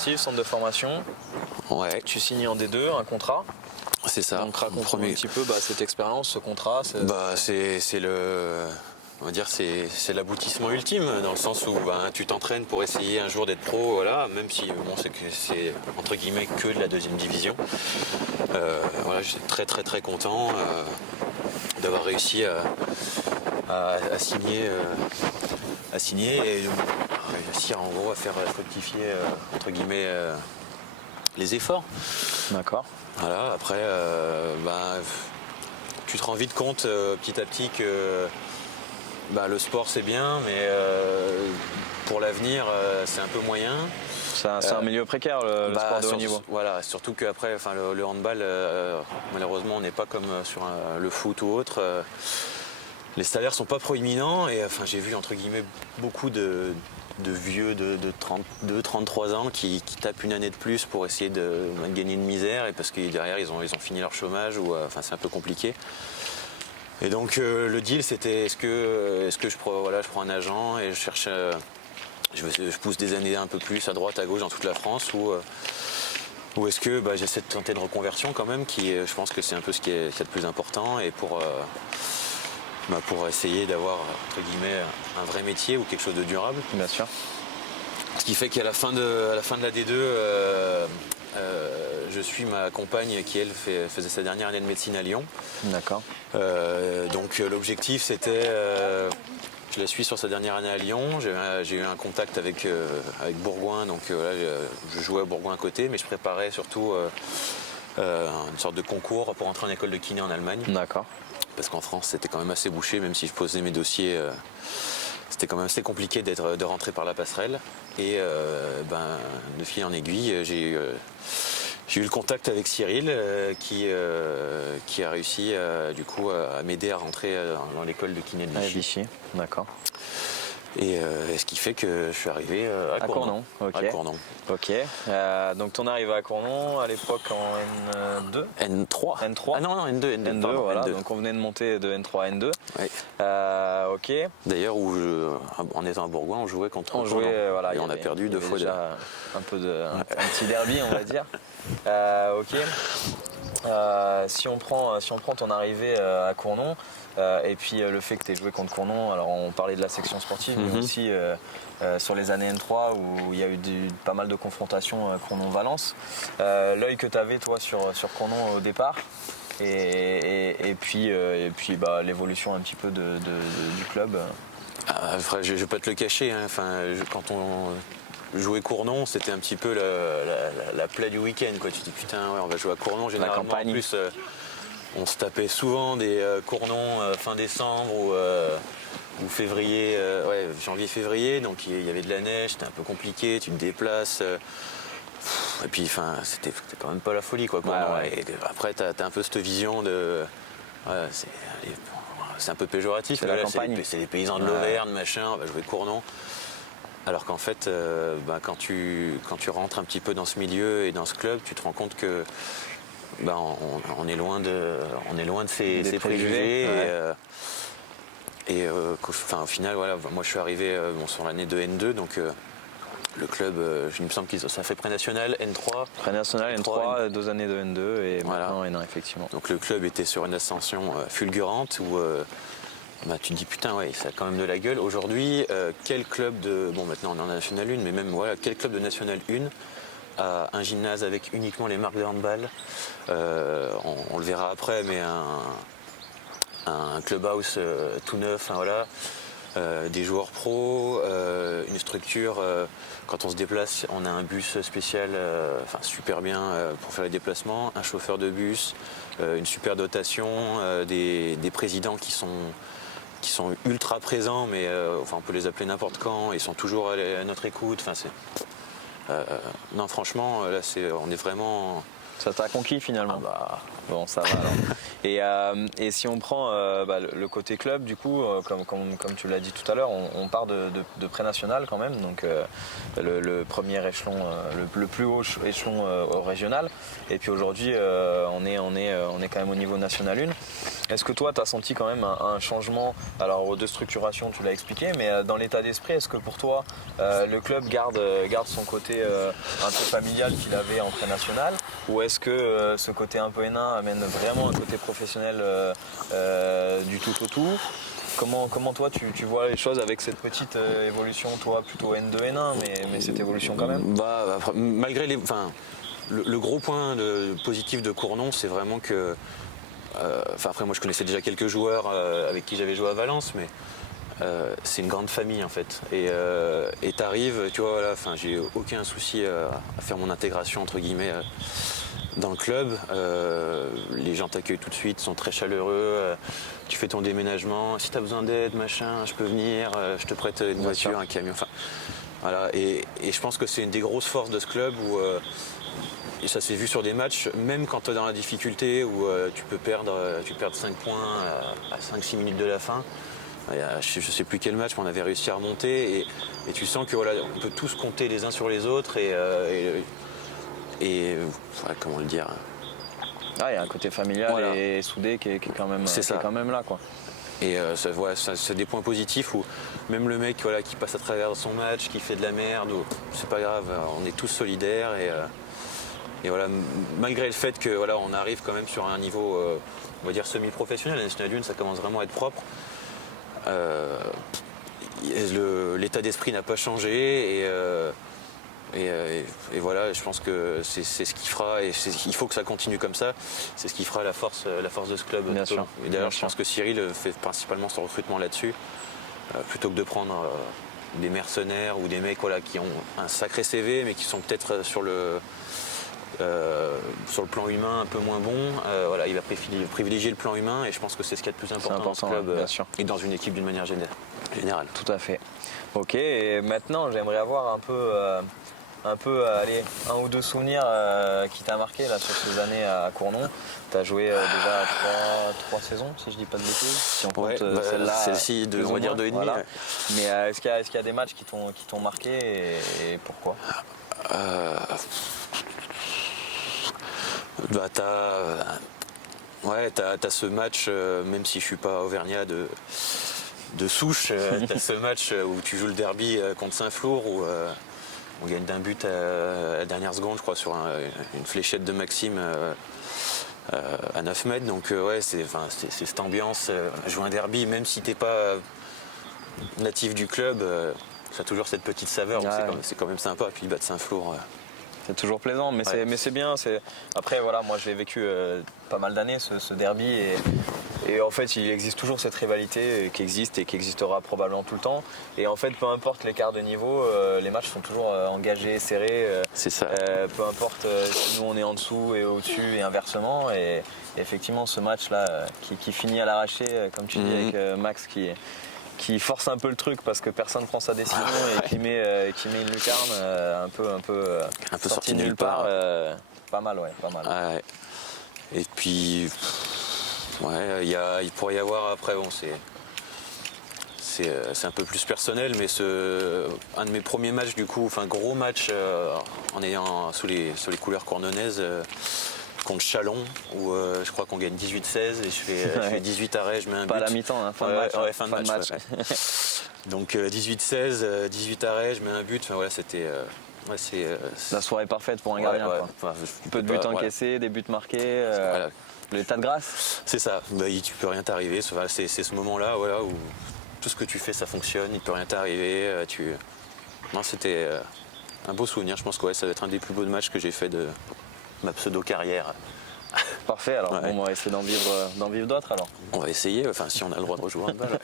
sportive, centre de formation. Ouais. Tu signes en D2, un contrat. C'est ça. Donc raconte-nous un petit peu cette expérience, ce contrat. On va dire c'est l'aboutissement ultime, dans le sens où tu t'entraînes pour essayer un jour d'être pro, voilà, même si c'est entre guillemets que de la deuxième division. Voilà, j'étais très très très content d'avoir réussi à signer et réussir en gros à faire fructifier entre guillemets les efforts. D'accord. Voilà, après tu te rends vite compte petit à petit que le sport c'est bien, mais pour l'avenir c'est un peu moyen. C'est un milieu précaire le sport de haut niveau. Voilà, surtout qu'après le handball, malheureusement on n'est pas comme sur le foot ou autre. Les salaires sont pas proéminents et j'ai vu entre guillemets beaucoup de vieux de 32, 33 ans qui tapent une année de plus pour essayer de gagner une misère, et parce que derrière ils ont fini leur chômage ou c'est un peu compliqué. Et donc le deal c'était est-ce que je prends un agent et je cherche je pousse des années un peu plus à droite à gauche dans toute la France, ou est-ce que j'essaie de tenter une reconversion quand même, qui je pense que c'est un peu ce qui est le plus important, et pour essayer d'avoir entre guillemets un vrai métier ou quelque chose de durable. Bien sûr. Ce qui fait qu'à la fin de la D2, je suis ma compagne qui elle faisait sa dernière année de médecine à Lyon. D'accord. Donc l'objectif c'était, je la suis sur sa dernière année à Lyon. J'ai eu un contact avec Bourgoin, donc là je jouais à Bourgoin à côté, mais je préparais surtout une sorte de concours pour entrer en école de kiné en Allemagne. D'accord. Parce qu'en France c'était quand même assez bouché, même si je posais mes dossiers, c'était quand même assez compliqué de rentrer par la passerelle. Et de fil en aiguille, j'ai eu le contact avec Cyril qui a réussi du coup à m'aider à rentrer dans l'école de kiné de Vichy. Vichy, d'accord. Et ce qui fait que je suis arrivé à Cournon. Ok. À Cournon. Ok. Donc ton arrivée à Cournon à l'époque en N2 N3. N3. Ah non, N2. N2, pardon, voilà. N2. Donc on venait de monter de N3 à N2. Oui. Ok. D'ailleurs, en étant à Bourgoin, on jouait contre Cournon. Voilà, et on a perdu deux fois. Déjà un petit derby, on va dire. Ok. Si on prend ton arrivée à Cournon, et puis le fait que tu aies joué contre Cournon, alors on parlait de la section sportive, mais aussi sur les années N3 où il y a eu pas mal de confrontations Cournon-Valence. L'œil que tu avais toi sur Cournon au départ, et puis l'évolution un petit peu du club. Je vais pas te le cacher, hein. Quand on jouait Cournon, c'était un petit peu la plaie du week-end, quoi. Tu te dis putain, ouais, on va jouer à Cournon. Généralement, en plus, on se tapait souvent des Cournons fin décembre ou février, janvier-février. Donc il y avait de la neige, c'était un peu compliqué, tu te déplaces. Et puis c'était quand même pas la folie, quoi, Cournon. Ouais. Et après, t'as un peu cette vision de. C'est un peu péjoratif, mais là, c'est les paysans de l'Auvergne, machin, on va jouer Cournon. Alors qu'en fait, quand tu rentres un petit peu dans ce milieu et dans ce club, tu te rends compte que on est loin de ces préjugés. Ouais. Au final, voilà, moi je suis arrivé sur l'année de N2, donc le club, il me semble que ça fait pré-national, N3. Pré-national, N3, 2 années de N2 et voilà. Maintenant N1, effectivement. Donc le club était sur une ascension fulgurante où tu te dis putain, ouais, ça a quand même de la gueule. Aujourd'hui, quel club maintenant on est en National 1, mais même voilà, quel club de National 1 a un gymnase avec uniquement les marques de handball, on le verra après, mais un clubhouse tout neuf, voilà. Des joueurs pros, une structure, quand on se déplace, on a un bus spécial, super bien pour faire les déplacements, un chauffeur de bus, une super dotation, des présidents qui sont ultra présents, mais on peut les appeler n'importe quand, ils sont toujours à notre écoute. Non, franchement, là, on est vraiment. Ça t'a conquis finalement. Bon, ça va alors. Et si on prend le côté club, du coup, comme tu l'as dit tout à l'heure, on part de pré-national quand même, donc le premier échelon, le plus haut échelon au régional. Et puis aujourd'hui, on est quand même au niveau national 1. Est-ce que toi, tu as senti quand même un changement, alors de structuration, tu l'as expliqué, mais dans l'état d'esprit, est-ce que pour toi, le club garde son côté un peu familial qu'il avait en pré-national, ou est-ce que ce côté un peu N1 amène vraiment un côté professionnel du tout au tout? Comment toi tu vois les choses avec cette petite évolution, toi plutôt N2, N1, mais cette évolution quand même? Malgré le gros point positif de Cournon, c'est vraiment que. Après, moi je connaissais déjà quelques joueurs avec qui j'avais joué à Valence, mais c'est une grande famille en fait. Et t'arrives, tu vois, voilà, j'ai aucun souci à faire mon intégration entre guillemets dans le club. Les gens t'accueillent tout de suite, sont très chaleureux. Tu fais ton déménagement. Si t'as besoin d'aide, machin, je peux venir. Je te prête une voiture, un camion. Enfin, voilà. Et je pense que c'est une des grosses forces de ce club où. Et ça s'est vu sur des matchs, même quand tu es dans la difficulté, où tu peux perdre 5 points à 5-6 minutes de la fin. Je ne sais plus quel match, mais on avait réussi à remonter. Et tu sens que voilà, on peut tous compter les uns sur les autres. Comment le dire? Il y a un côté familial et soudé qui est quand même là, quoi. Et c'est des points positifs où même le mec qui passe à travers son match, qui fait de la merde, c'est pas grave, on est tous solidaires. Et voilà, malgré le fait que on arrive quand même sur un niveau, on va dire semi-professionnel, la National 1, ça commence vraiment à être propre. L'état d'esprit n'a pas changé et voilà, je pense que c'est ce qui fera, et il faut que ça continue comme ça, c'est ce qui fera la force de ce club. Bien sûr. Et d'ailleurs, je pense que Cyril fait principalement son recrutement là-dessus, plutôt que de prendre des mercenaires ou des mecs qui ont un sacré CV, mais qui sont peut-être sur le plan humain un peu moins bon. Il va privilégier le plan humain, et je pense que c'est ce qu'il y a de plus important dans ce club bien sûr. Et dans une équipe d'une manière générale. Tout à fait. Ok, et maintenant j'aimerais avoir un peu allez, un ou deux souvenirs qui t'a marqué là, sur ces années à Cournon. Tu as joué déjà 3 saisons, si je dis pas de bêtises. Si on compte celle-ci, on va dire 2,5. Voilà. Mais est-ce qu'il y a des matchs qui t'ont marqué et pourquoi? T'as ce match, même si je suis pas auvergnat de souche, t'as ce match où tu joues le derby contre Saint-Flour, où on gagne d'un but à la dernière seconde, je crois, sur une fléchette de Maxime à 9 mètres. Donc c'est cette ambiance, jouer un derby, même si t'es pas natif du club, ça a toujours cette petite saveur, c'est quand même sympa. Puis battre Saint-Flour. C'est toujours plaisant, mais c'est bien. Après, voilà, moi j'ai vécu pas mal d'années ce derby, et en fait, il existe toujours cette rivalité qui existe et qui existera probablement tout le temps. Et en fait, peu importe l'écart de niveau, les matchs sont toujours engagés, serrés. C'est ça. Peu importe si nous on est en dessous et au-dessus et inversement. Et effectivement, ce match-là qui finit à l'arraché, comme tu dis, avec Max qui force un peu le truc parce que personne prend sa décision et qui met une lucarne un peu sortie de nulle part. Pas mal, pas mal. Ouais. Et puis, il pourrait y avoir après, c'est un peu plus personnel, mais un de mes premiers matchs du coup, gros match en ayant sous les couleurs cournonaises. Contre Chalon, où je crois qu'on gagne 18-16 et je fais 18 arrêts, je mets un but. Pas à la mi-temps, fin de match. Fin de match. Donc 18-16, 18 arrêts, je mets un but. C'était. La soirée parfaite pour un gardien. Peu de buts encaissés, des buts marqués, l'état de grâce. C'est ça, tu peux rien t'arriver. C'est ce moment-là où tout ce que tu fais, ça fonctionne, il peut rien t'arriver. C'était un beau souvenir. Je pense que ça va être un des plus beaux matchs que j'ai fait de ma pseudo-carrière. Parfait, alors on va essayer d'en vivre d'autres alors. On va essayer, si on a le droit de rejouer un bal.